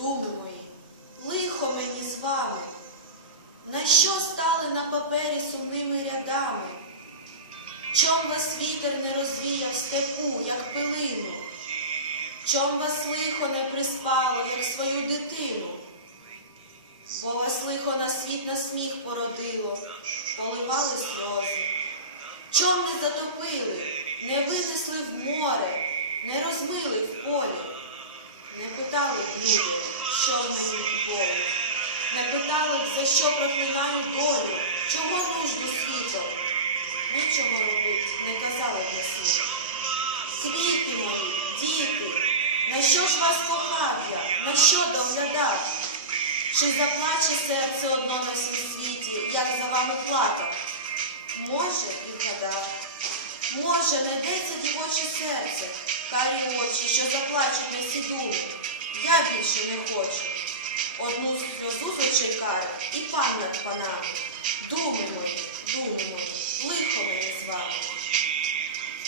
думи мої, лихо мені з вами. На що стали на папері сумними рядами? Чом вас вітер не розвіяв степу, як пилину? Чом вас лихо не приспало, як свою дитину? Бо вас лихо на світ на сміх породило, поливали сльози. Чом не затопили, не винесли в море, не розмили в полі? Не питали б люди, Не за що проклинаю долю, чого нужду світом. Нічого робить, не казали б на світ. Квіти мої, діти, на що ж вас кохав я, на що доглядав? Чи заплаче серце одно на всім світі, як за вами плакав? Може, і вгадав. Може, знайдеться дівоче серце, карі очі, що заплачуть на сіду. Я більше не хочу чекає і пам'ять панами. Думаємо, думаємо, лихо мені з вами.